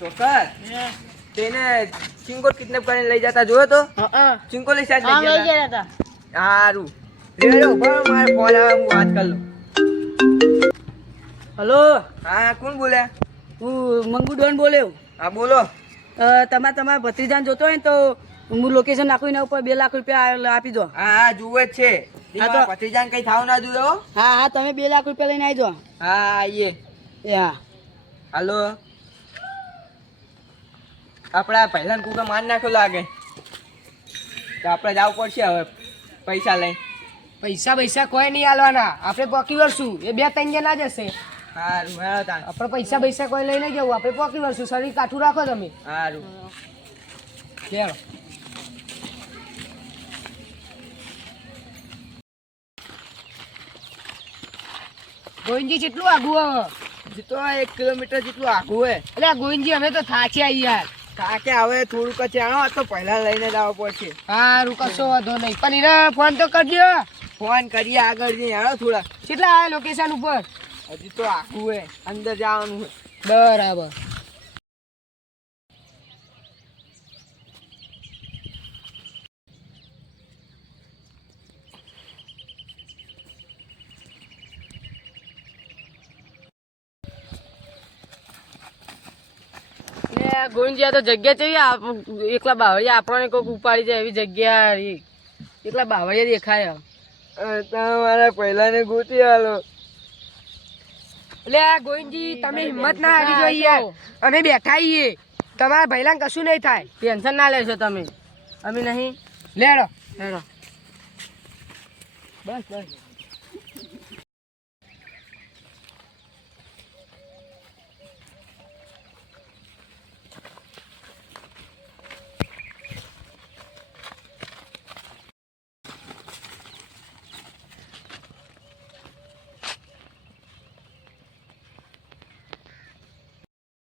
ચોક્કસ તેને ચિંકો કિડનેપ કરીને લઈ જતા જોયો તો ચિંકો લઈ સાઈડ લઈ ગયા હતા સારું રેડો ઉભા મારે ફોન આવે હું વાત કરી લઉં હલો હા કોણ બોલ્યા હું મંગુ ડોન બોલ્યો હા બોલો તમારા ભત્રીજાને જોતો હોય ને તો હું લોકેશન નાખું એના ઉપર 2 લાખ રૂપિયા આપી દો. હા જુએ જ છે ભત્રીજાને કઈ થાવ ના જોયો. હા તમે 2 લાખ રૂપિયા લઈને આવી જાઓ. હા આઈએ હા હાલો આપડા પહેલા કુકા માર નાખ્યો લાગે તો આપણે જવું પડશે હવે પૈસા લઈ. પૈસા કોઈ નહીં આલવાના, આપણે પોકી વળશું. એ 2-3 જણા જ હશે. સારું આપણે પૈસા કોઈ લઈ નહીં જવું, આપણે પોકી વળશું. શરીર કાઠું રાખો તમે. સારું ચાલો ગોવિંદજી કેટલું આઘું હવે? તો 1 કિલોમીટર જેટલું આખું હે. એટલે ગોવિંદજી અમે તો થાક્યા યાર. કાકે હવે થોડુંક જ આણો તો પહેલા લઈને જ આવવો પડશે. સારું કશો વાંધો નહીં, પણ એને ફોન તો કરજો. ફોન કરીએ આગળ જઈને આણો થોડા. કેટલા આવે લોકેશન ઉપર? હજી તો આખું હે, અંદર જવાનું હે. બરાબર. ગોવિંદજી આ તો જગ્યા છે એકલા બાવળિયા આપણને કોઈક ઉપાડી જાય એવી જગ્યા. એકલા બાવળિયા દેખાય. તમારા પહેલા ને ગોતી આલો. એટલે ગોવિંદજી તમે હિંમત ના હારી જોઈએ યાર, અમે બેઠા છીએ. તમારા ભૈલાને કશું નહીં થાય, ટેન્શન ના લેશો તમે. અમે નહીં લેડો લેડો બસ.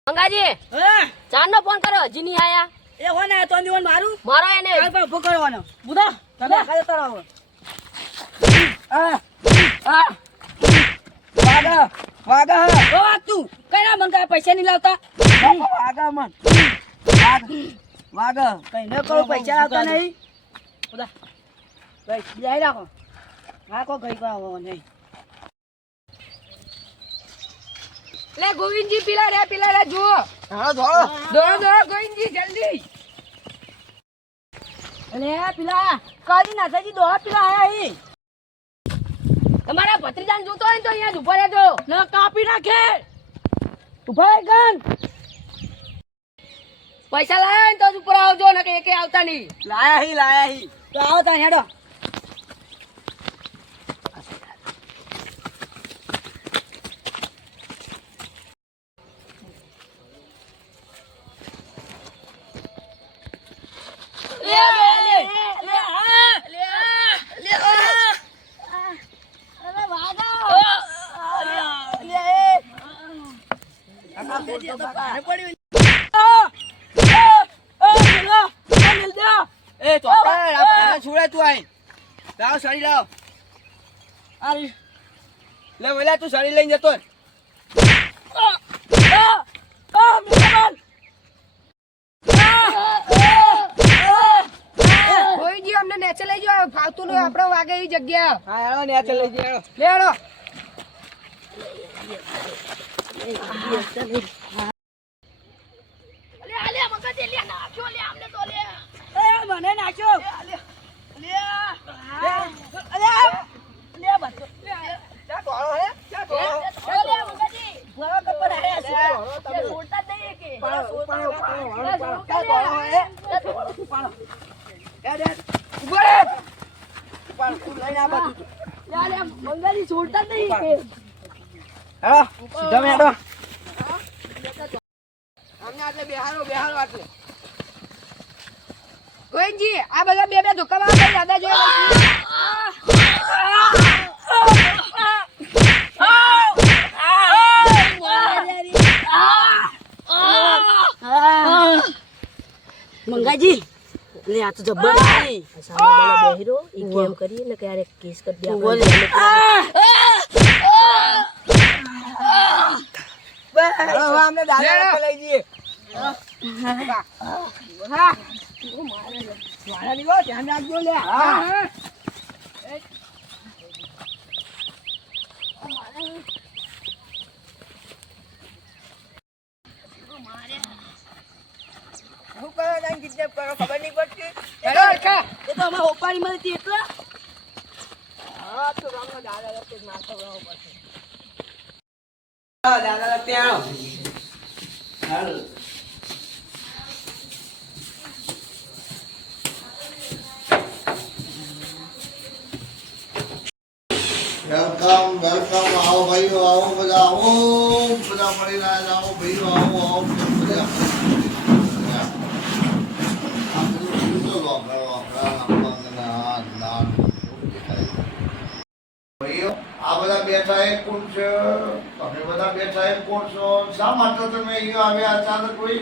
મંગાજી ચાંદનો ફોન કરો, હજી નહીં આયા. એ કોને આ તો નિવન મારું મારો એને કાલ પર ઉભો કરવાનો બુધો તમે કાલે તરાવો. વાગા ઓ તું કઈના મંગા પૈસા નહીં લાવતા? વાગા મન વાગા કઈ ન કરો, પૈસા લાવતા નહીં. બુધા ભાઈ બીજા રાખો. હા કો ગઈ કરાવો નહીં. એટલે ગોવિંદજી પીલા રે જુઓ. હા ધોળો દોડો ગોવિંદજી જલ્દી. અલે પેલા કાજી નાથાજી દોહા પેલા આયા હી. તમારા ભત્રીજાને જોતો હોય ને તો અહીંયા જ ઉભા રહેજો. ન કાપી નાખે. ઉભા રહે ગન. પૈસા લાયા ને તો જ ઉપર આવજો, ને કે એકે આવતા નહીં. લાયા હી તો આવો તા હેડો. એ તો છોડે તું આઈ લાવ સાડી લાવ. લે વેલા તું સાડી લઈને જતો. ગોવિંદજી અમને નેચે લઈ જાઓ, ફાલતુ નું આપણે વાગે એવી જગ્યા. હા હેડો ને આ ચલે હેડો. લેડો. મને નાખ્યો. મંગાજી છોડતા જ નહીં. હેડો સીધા હેડો. અમને આટલે બેહારો આટલે. ગોવિંદજી આ બધા બે ધોકા મારો દાદા જોયા. મંગાજી લે આ તો જબર નહીં. સામે બેહીરો ઈ કેમ કરી ને ક્યારે કેસ કરી દે આપણે. અમને દાદા લઈ જઈએ. ધ્યાન રાખજો લે. હા. શું કરો તમે કિડનેપ કરો ખબર નહીં પડતી હેલો અરખા. એ તો અમારે ઓપારી મળતી એટલે હા તો ગામમાં દાદા લગતે જ નાસ્તો કરવો પડશે. દાદા ત્યાં આવો. Welcome welcome. આવો ભાઈઓ, આવો બધા, આવો બધા મળીને આવો ભાઈઓ, આવો આવો બધા. આ બધું શું તો ભાઈઓ, આ બધા બેઠા એ કોણ છે? તમે બધા બેઠા એ કોણ છો? શા માટે તમે અહીંયા આવ્યા અચાનક? કોઈ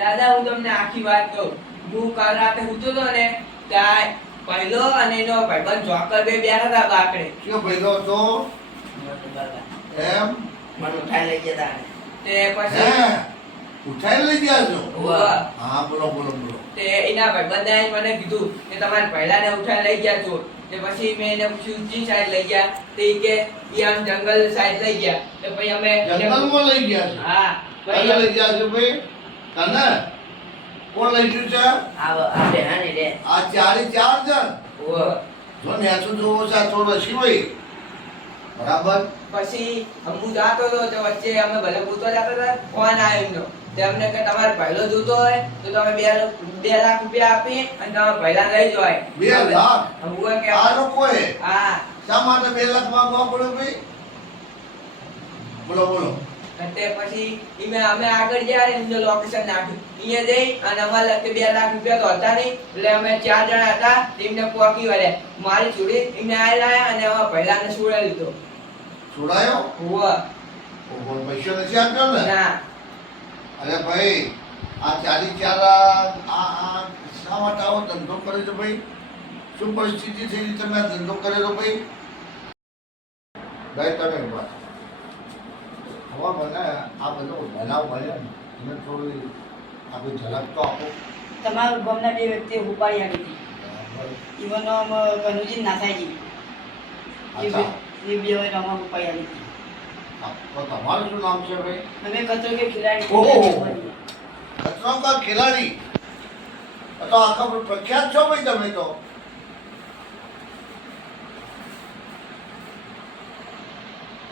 દાદા હું તમને આખી વાત કહું. હું કાલ રાતે સૂતો હતો ને ત્યાં પહેલો અને એનો ભાઈબંધ જોકર બે બેઠા હતા બાકડે. કયો ભાઈઓ તો એમ મને ઉઠાઈ લઈ ગયા હતા. તે હે પછી ઉઠાઈ લઈ ગયા છો? ઉવ્વ. હા બોલો બોલો બોલો. તે એના ભાઈબંધે મને કીધું કે તમારે પહેલાને ઉઠાઈ લઈ ગયા છો. તે પછી મેં એને પૂછ્યું જી સાઈડ લઈ ગયા. તે ઈ કે ઈ આમ જંગલ સાઈડ લઈ ગયા. તો પછી અમે જંગલમાં લઈ ગયા છે? હા કઈ લઈ ગયા છે ભાઈ? તને કોણ લઈ ગયું છે? આપણે હા ને રે આ ચારે ચાર જણ ઉવ્વ. જો નેચું જોવો છે આ થોડો શિવાય બરાબર. પછી હું જાતો હતો તો વચ્ચે અમે ભલે પૂછવા જતા હતા ફોન આવ્યો એમનો. તે અમને કે તમારે પહેલો જોતો હોય તો તમે 2 લાખ રૂપિયા આપી અને તમે પહેલા લઈ જવાય. 2 લાખ? હું કે આ લોકોએ હા. શા માટે 2 લાખ માંગવા પડ્યો ભાઈ? બોલો બોલો. અને તે પછી અમે આગળ ગયા ને એમનું લોકેશન નાખ્યું. અહીંયા જઈ અને અમારે લગતે 2 લાખ રૂપિયા તો હતા નહીં. એટલે અમે 4 જણા હતા. તેમને પોકી વળ્યા. મારી છોડી એમને આ લાયા અને અમે પહેલાને છોડાવી લીધો. છોડાયો? ઉવ્વ. ઓહો, પૈસો નથી આપ્યો ને? ના અરે ભાઈ આ ચારે ચાર આ શા માટે આવો ધંધો કરે છે ભાઈ? શું પરિસ્થિતિ થઈ તમે આ ધંધો કરેલો ભાઈ? ભાઈ તમે વાત હવા મને આ બધો બનાવ બન્યો ને એને થોડી આપણી ઝલક તો આપો. તમારા ગામના 2 વ્યક્તિ ઉપાડી આવી હતી. ઈવન કનુજી નાથાજી અચ્છા. એ બે હોય અમારા ઉપાડી આવી હતી. તો તમારું શું નામ છે ભાઈ? અમે કચરો કે ખિલાડી ઓહો. કચરો કા ખેલાડી? તો આખા પ્રખ્યાત છો ભાઈ તમે તો.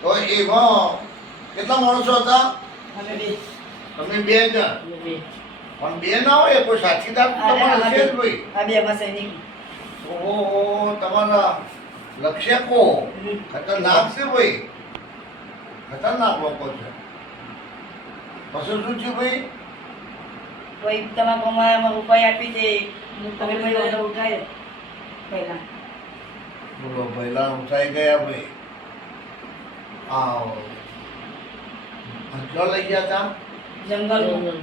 તો એમાં કેટલા માણસો હતા? અમે બે તમે 2 જણ. અમે બે પણ 2 ના હોય કોઈ સાથીદાર તો તમારે છે જ ભાઈ. આ બે અમારા સૈનિક ઓહો, તમારા લક્ષ્યકો ખતરનાક છે ભાઈ, ખતરનાક લોકો છે. પછી શું થયું ભાઈ? કોઈ તમારા ગામમાં અમારે ઉપાય આપી છે. તમે ભાઈ ઓર્ડર ઉઠાયો પહેલા બોલો પહેલા ઉઠાઈ ગયા ભાઈ. આવો લઈ ગયા હતા? જંગલમાં.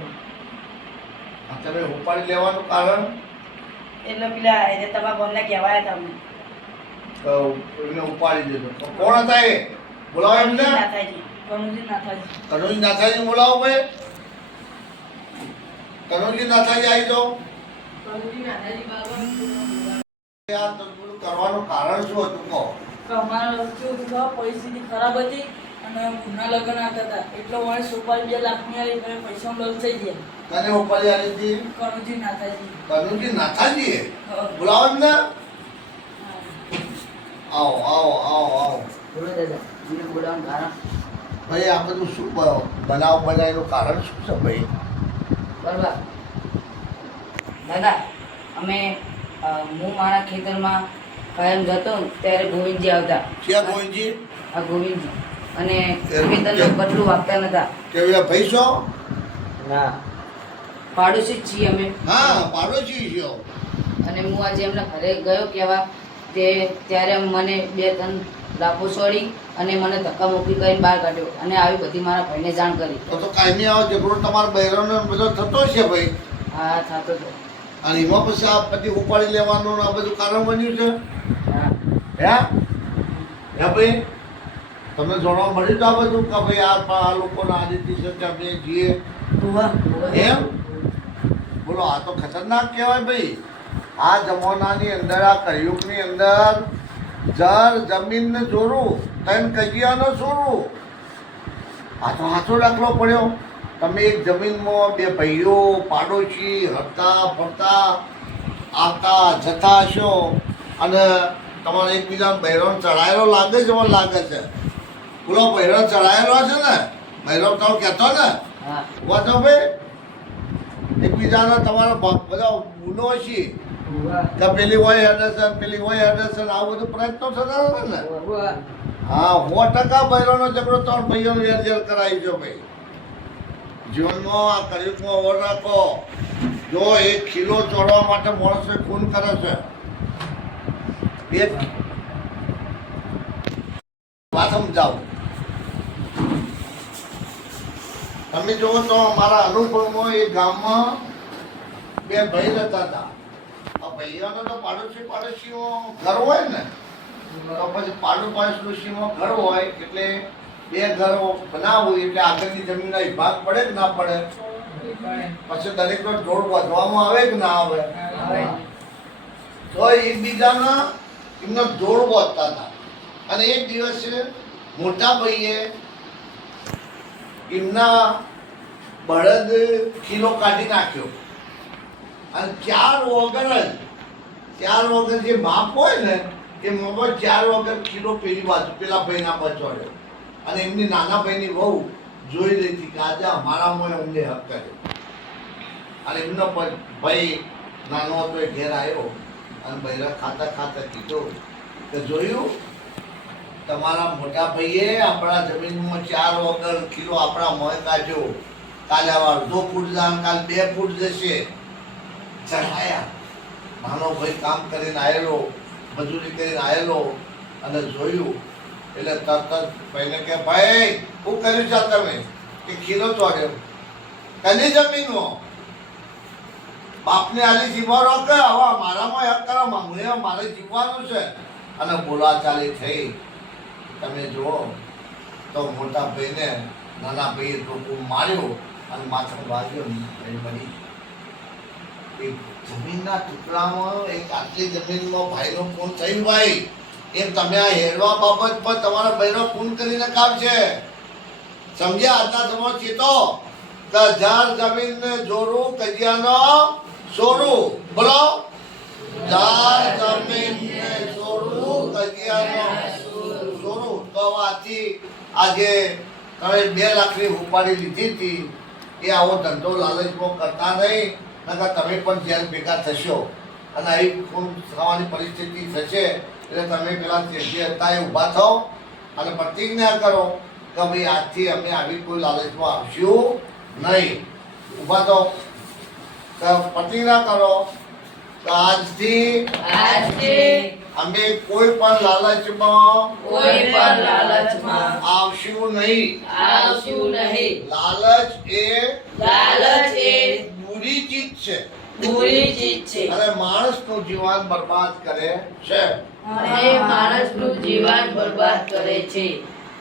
આ તમે ઉપાડી લેવાનું કારણ? એટલે પેલા એને તમારા ગામના કહેવાયા હતા અમને. તો એમને ઉપાડી દીધો. તો કોણ હતા એ? બોલાવો એમને. નાથાજી કનુજી નાથાજી કનોજી નાથાજી બોલાવો ભાઈ. કનોજી નાથાજી આવી જાઓ. આ બધું કરવાનું કારણ શું હતું કહો? અમારા કેવું હતું, પરિસ્થિતિ ખરાબ હતી અને ગુના લગ્ન આવતા હતા. એટલે મારે સુપારી 2 લાખની આવી તમે પૈસા લોન થઈ ગયા. કને ઉપાડી આવી હતી? કનુજી નાથાજી કનોજી નાથાજીએ બોલાવો એમને. આવો આવો આવો આવો. બોલો દાદા મને બોલાવવાનું કારણ ભાઈ આ બધું શું બનાવ બનાવેલું કારણ શું છે ભાઈ? બરાબર દાદા અમે હું મારા ખેતરમાં કાયમ જતો ને ત્યારે ગોવિંદજી આવતા. ક્યાં ગોવિંદજી? આ ગોવિંદજી અને ખેતરનું પટલું આપતા નતા. કેવા ભાઈ છો? ના પાડોશી જ છીએ અમે. હા પાડોશી છો. અને હું આજે એમના ઘરે ગયો કહેવા ત્યારે મને 2-3 લાફો છોડી અને મને ધક્કા મૂકી કરીને બહાર કાઢ્યો અને આવી બધી મારા ભાઈને જાણ કરી. તો કાયમી આવો ઝઘડો તમારા બહેરોનો બધો થતો છે ભાઈ. હા થતો હતો. અને એમાં પછી આ પછી ઉપાડી લેવાનું ને આ બધું કારણ બન્યું છે. હા હે હે ભાઈ? તમને જાણવા મળ્યું તો આ બધું કે ભાઈ આ લોકોના આ રીતની છે કે અમે જઈએ એમ બોલો? આ તો ખતરનાક કહેવાય ભાઈ. આ જમાનાની અંદર, આ કળિયુગની અંદર જર જમીનને જોરું, તન કજિયાનો સોરું. આ તો સાચો દાખલો પડ્યો. તમે એક જમીનમાં બે ભાઈઓ પાડોશી હરતા ફરતા આવતા જતા હશો અને તમારે એકબીજાનો બહેરો ચડાયેલો લાગે છે, મને લાગે છે. બોલો, બહેરો ચડાયેલો છે ને? બહેરો તો કહેતો ને વાંચો ભાઈ, એકબીજાના તમારા બધા ભૂલો છે કે પેલી હોય હેડેસન, પેલી હોય હેડેસન, આ બધું પ્રયત્નો થતા હતા ને. હા, 100% બહેરોનો ઝઘડો 3 ભાઈઓનો વેરઝેર કરાવી છે ભાઈ. જીવનમાં આ કળિયુગમાં ઓર રાખો. જો એક ખીલો ચોરવા માટે માણસો ખૂન કરે છે. બે વાત સમજાવું. તમે જુઓ તો મારા અનુભવમાં એ ગામમાં બે ભાઈ રહેતા હતા. આ ભાઈઓનો તો પાડોશીઓ ઘર હોય ને, તો પછી પાડોશીમાં ઘર હોય એટલે બે ઘરો બનાવવું એટલે આગળની જમીનના વિભાગ પડે કે ના પડે? પછી દરેકનો જોડ વધવામાં આવે કે ના આવે? તો એકબીજાના એમનો જોડ વધતા હતા. અને એક દિવસે મોટા ભાઈએ એમના બળદ ખીલો કાઢી નાખ્યો અને 4 વગર જે માપ હોય ને એ માપમાં 4 વગર ખીલો પેલી બાજુ પેલા ભાઈના બચોડ્યો. અને એમની નાના ભાઈની વહુ જોઈ રહી હતી કે આજે અમારામાં અમને હક કર્યો. અને એમનો ભાઈ નાનો હતો એ ઘેર આવ્યો અને બૈરા ખાતા કીધું કે જોયું, તમારા મોટા ભાઈએ આપણા જમીનમાં 4 વગર ખીલો આપણા મોય કાઢ્યો. કાલે આવા 2 ફૂટ જાણ, કાલ 2 ફૂટ જશે. ચઢાયા. નાનો ભાઈ કામ કરીને આવેલો, મજૂરી કરીને આવેલો અને જોયું એટલે તરત જ ભાઈને કે ભાઈ શું કર્યું છે તમે? કે ખીલો ચોર્યો. કની જમીનમાં? બાપને આલી જીવવાનો કે હવે મારામાં હક કરો, મારે જીવવાનું છે. અને બોલાચાલી થઈ. તમે જુઓ તો મોટા ભાઈને નાના ભાઈએ ટોકું માર્યો અને માથામાં વાગ્યો ને મરી. એક જમીનના ટુકડામાં, એક આટલી જમીનમાં ભાઈનો ખૂન થયું ભાઈ. એમ તમે આ હેરવા બાબત પર તમારા ભાઈનો ખૂન કરીને કામ છે. સમજ્યા? આજના સમય ચેતો કે જાર જમીનને જોરું, કજિયાનો સોરું. બોલો, જાર જમીનને જોરું, કજિયાનો સોરું. તો આથી આજે તમે 2 લાખની ઉપાડી લીધી હતી એ આવો ધંધો લાલચમાં કરતા નહીં, નકર તમે પણ જેલ ભેગા થશો અને આવી ખૂન થવાની પરિસ્થિતિ થશે. એટલે તમે પેલા જે હતા એ ઊભા થાઓ અને પ્રતિજ્ઞા કરો કે ભાઈ આજથી અમે આવી કોઈ લાલચમાં આવશું નહીં. ઊભા થાઓ, પ્રતિજ્ઞા કરો કે આજથી અમે કોઈ પણ લાલચમાં આવશું નહીં. લાલચ એ બુરી ચીજ છે અને માણસનું જીવન બરબાદ કરે છે.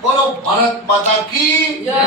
બોલો ભારત માતા કી જય.